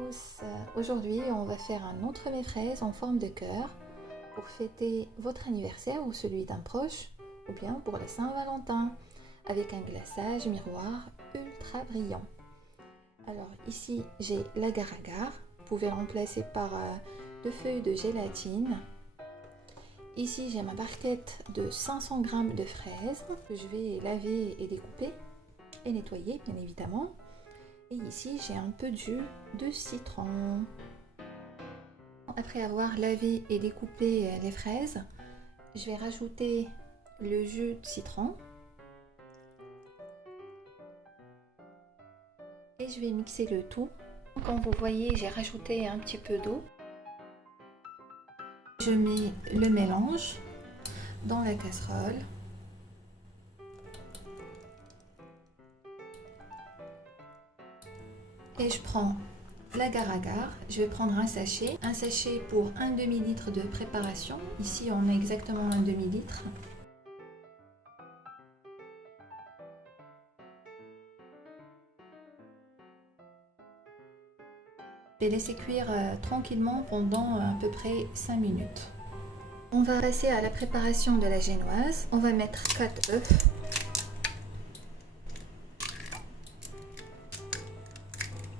tous, aujourd'hui on va faire un entremets fraises en forme de cœur pour fêter votre anniversaire ou celui d'un proche ou bien pour la Saint-Valentin avec un glaçage miroir ultra brillant. Alors ici j'ai l'agar-agar, vous pouvez remplacer par 2 feuilles de gélatine. Ici j'ai ma barquette de 500 g de fraises que je vais laver et découper et nettoyer bien évidemment. Et ici j'ai un peu de jus de citron. Après avoir lavé et découpé les fraises, je vais rajouter le jus de citron et je vais mixer le tout. Comme vous voyez, j'ai rajouté un petit peu d'eau. Je mets le mélange dans la casserole. Et je prends l'agar-agar, je vais prendre un sachet pour un demi-litre de préparation. Ici on met exactement un demi-litre. Je vais laisser cuire tranquillement pendant à peu près 5 minutes. On va passer à la préparation de la génoise. On va mettre 4 œufs.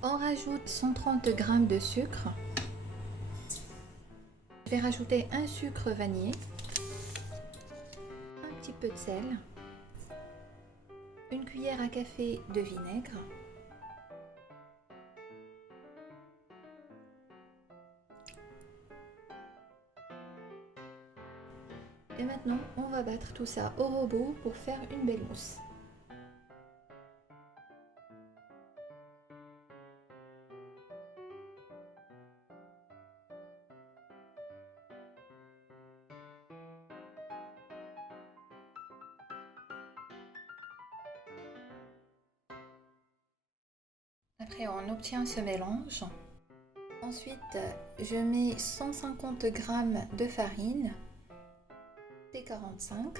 On rajoute 130 g de sucre. Je vais rajouter un sucre vanillé, un petit peu de sel, une cuillère à café de vinaigre, et maintenant on va battre tout ça au robot pour faire une belle mousse. Après, on obtient ce mélange. Ensuite, je mets 150 g de farine T45.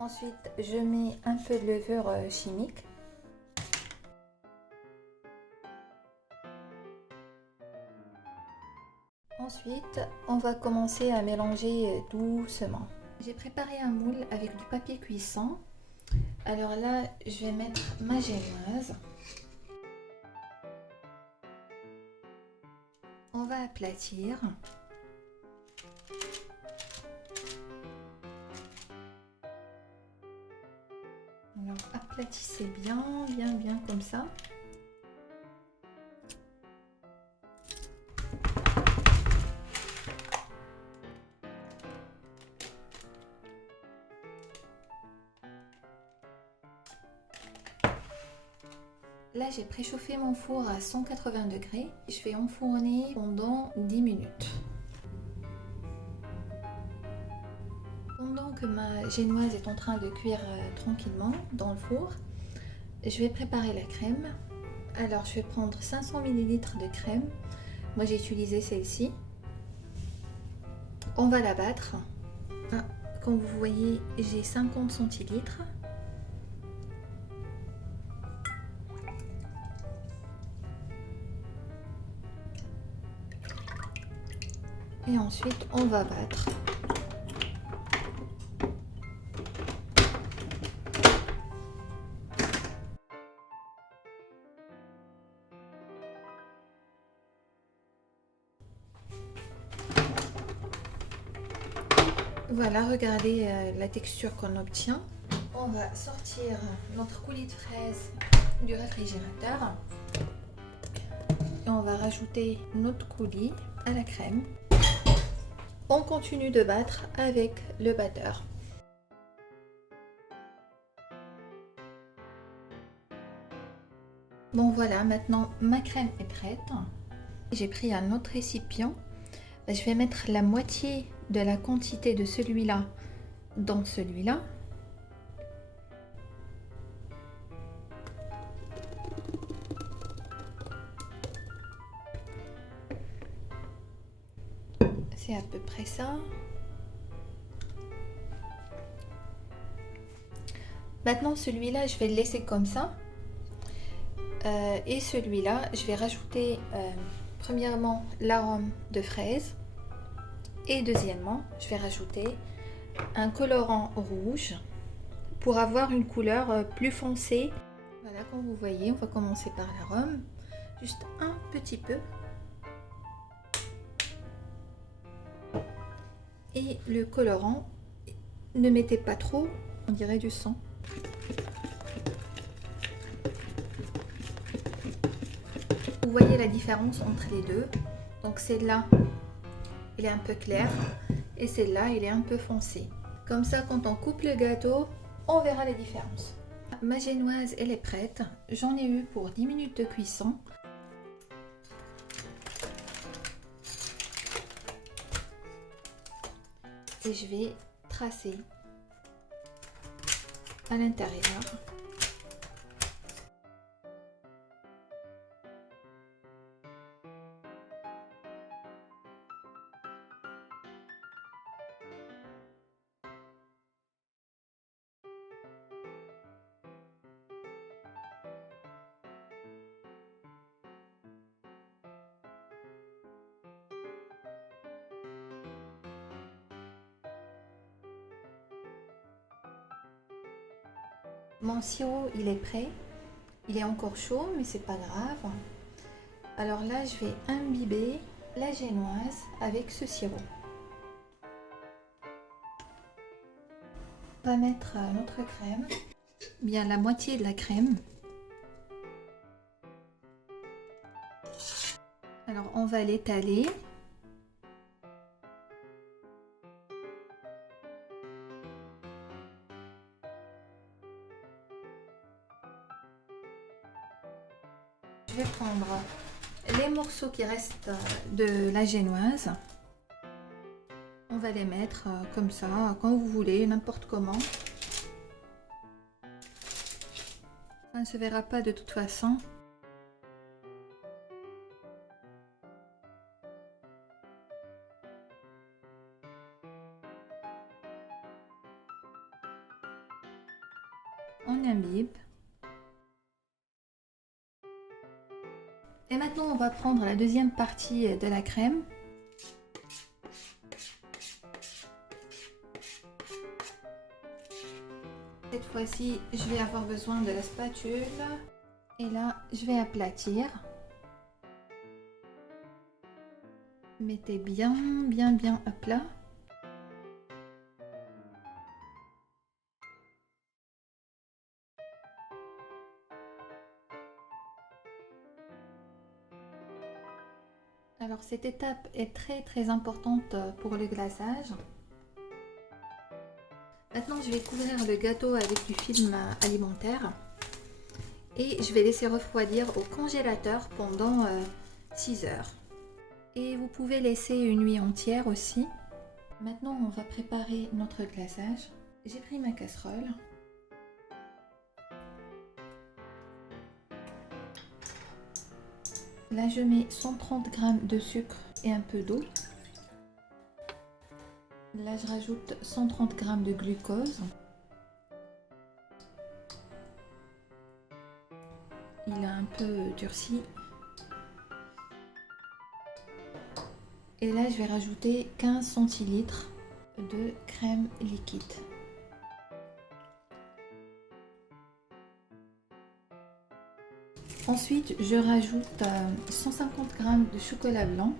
Ensuite, je mets un peu de levure chimique. Ensuite, on va commencer à mélanger doucement. J'ai préparé un moule avec du papier cuisson. Alors là, je vais mettre ma génoise. On va aplatir. Alors aplatissez bien comme ça. Là, j'ai préchauffé mon four à 180 degrés. Je vais enfourner pendant 10 minutes. Pendant que ma génoise est en train de cuire tranquillement dans le four, je vais préparer la crème. Alors, je vais prendre 500 ml de crème. Moi, j'ai utilisé celle-ci. On va la battre. Comme vous voyez, j'ai 50 centilitres. Et ensuite, on va battre. Voilà, regardez la texture qu'on obtient. On va sortir notre coulis de fraises du réfrigérateur. Et on va rajouter notre coulis à la crème. On continue de battre avec le batteur. Bon voilà, maintenant ma crème est prête. J'ai pris un autre récipient. Je vais mettre la moitié de la quantité de celui-là dans celui-là. C'est à peu près ça. Maintenant celui-là je vais le laisser comme ça. Et celui-là je vais rajouter premièrement l'arôme de fraise. Et deuxièmement je vais rajouter un colorant rouge pour avoir une couleur plus foncée. Voilà, comme vous voyez, on va commencer par l'arôme, juste un petit peu. Et le colorant, ne mettez pas trop, on dirait du sang. Vous voyez la différence entre les deux. Donc celle-là, elle est un peu claire et celle-là, elle est un peu foncée. Comme ça, quand on coupe le gâteau, on verra la différence. Ma génoise, elle est prête. J'en ai eu pour 10 minutes de cuisson. Et je vais tracer à l'intérieur. Mon sirop, il est prêt. Il est encore chaud, mais c'est pas grave. Alors là, je vais imbiber la génoise avec ce sirop. On va mettre notre crème, bien la moitié de la crème. Alors on va l'étaler. Je vais prendre les morceaux qui restent de la génoise. On va les mettre comme ça, quand vous voulez, n'importe comment. Ça ne se verra pas de toute façon. On imbibe. Et maintenant, on va prendre la deuxième partie de la crème. Cette fois-ci, je vais avoir besoin de la spatule. Et là, je vais aplatir. Mettez bien à plat. Alors cette étape est très importante pour le glaçage. Maintenant je vais couvrir le gâteau avec du film alimentaire et je vais laisser refroidir au congélateur pendant 6 heures. Et vous pouvez laisser une nuit entière aussi. Maintenant on va préparer notre glaçage. J'ai pris ma casserole. Là, je mets 130 g de sucre et un peu d'eau. Là, je rajoute 130 g de glucose. Il a un peu durci. Et là, je vais rajouter 15 centilitres de crème liquide. Ensuite, je rajoute 150 g de chocolat blanc.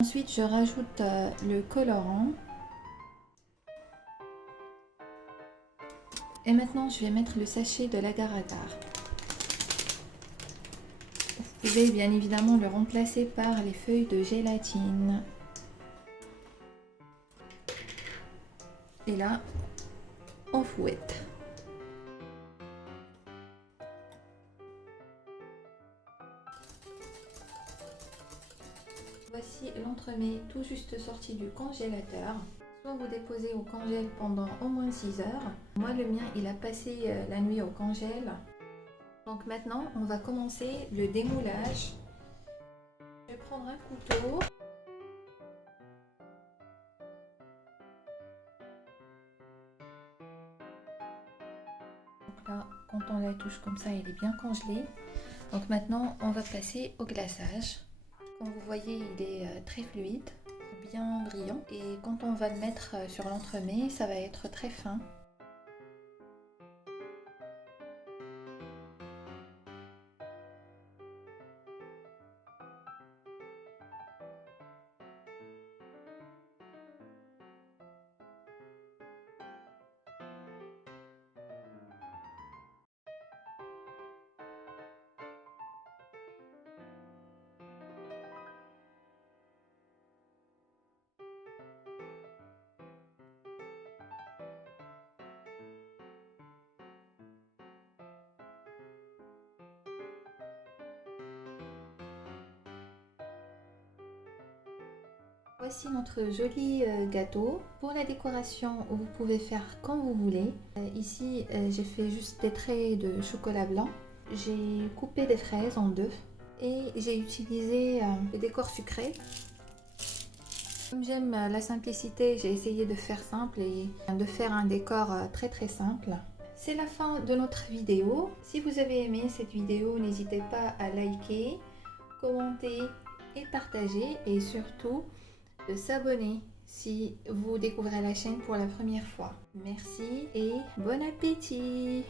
Ensuite, je rajoute le colorant. Et maintenant, je vais mettre le sachet de l'agar-agar. Vous pouvez bien évidemment le remplacer par les feuilles de gélatine. Et là, on fouette. Voici l'entremets tout juste sorti du congélateur. Soit vous déposez au congèle pendant au moins 6 heures. Moi, le mien, il a passé la nuit au congèle. Donc maintenant, on va commencer le démoulage. Je vais prendre un couteau. Donc là, quand on la touche comme ça, elle est bien congelée. Donc maintenant, on va passer au glaçage. Comme vous voyez, il est très fluide, bien brillant. Et quand on va le mettre sur l'entremets, ça va être très fin. Voici notre joli gâteau. Pour la décoration, vous pouvez faire comme vous voulez. Ici, j'ai fait juste des traits de chocolat blanc. J'ai coupé des fraises en deux et j'ai utilisé le décor sucré. Comme j'aime la simplicité, j'ai essayé de faire simple et de faire un décor très simple. C'est la fin de notre vidéo. Si vous avez aimé cette vidéo, n'hésitez pas à liker, commenter et partager, et surtout de s'abonner si vous découvrez la chaîne pour la première fois. Merci et bon appétit!